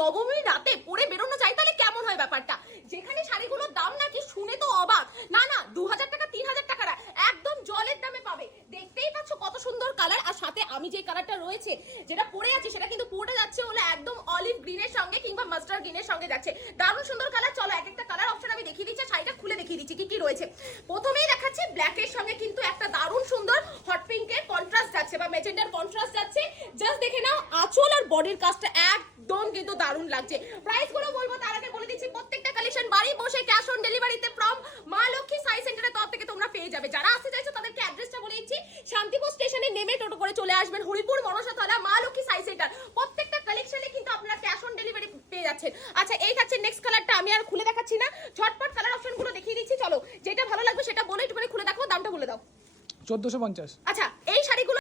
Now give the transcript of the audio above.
নবমী রাতে পরে বেরোনো যায় তাহলে কেমন হয় ব্যাপারটা? যেখানে শাড়িগুলোর দাম নাকি শুনে তো অবাক, না না 2000 টাকা 3000 টাকা একদম জলের দামে পাবে। দেখতেই পাচ্ছ কত সুন্দর কালার, আর সাথে আমি যে কালারটা রয়েছে যেটা পরে আছি সেটা কিন্তু পুরোটা যাচ্ছে হলো একদম অলিভ গ্রিনের সঙ্গে কিংবা মাস্টার্ড গ্রিনের সঙ্গে যাচ্ছে। দারুণ সুন্দর কালার। চলো এক একটা কালার অপশন আমি দেখিয়ে দিচ্ছি, শাড়িটা খুলে দেখিয়ে দিচ্ছি কি কি রয়েছে। প্রথমেই দেখাচ্ছি ব্ল্যাকের সঙ্গে কিন্তু একটা দারুণ সুন্দর হট পিঙ্কের কন্ট্রাস্ট যাচ্ছে বা মেজেন্ডার কন্ট্রাস্ট যাচ্ছে। জাস্ট দেখে নাও আঁচল আর বডির কাজটা একদম কিন্তু দারুণ লাগছে। প্রাইস গুলো বলবো তার আগে বলে দিচ্ছি প্রত্যেকটা কালেকশন বাড়ি বসে ক্যাশ অন ডেলিভারিতে ফ্রম মা লক্ষ্মী সাই সেন্টারের তরফ থেকে তোমরা পেয়ে যাবে। যারা আসতে চাইছো তাদেরকে অ্যাড্রেসটা বলে দিচ্ছি, শান্তিপুর স্টেশনে নেমে টোটো করে চলে আসবেন হরিপুর মনসাতলা মা লক্ষ্মী সাই সেন্টার। প্রত্যেকটা কালেকশনে কিন্তু আপনারা ক্যাশ অন ডেলিভারি পেয়ে যাচ্ছেন। আচ্ছা এই থাকছে নেক্সট কালারটা, আমি আর খুলে দেখাচ্ছি না, ঝটপট কালার অপশনগুলো দেখিয়ে দিচ্ছি। চলো যেটা ভালো লাগবে সেটা বলে একটুখানি খুলে দেখো, দামটা বলে দাও। 1450। আচ্ছা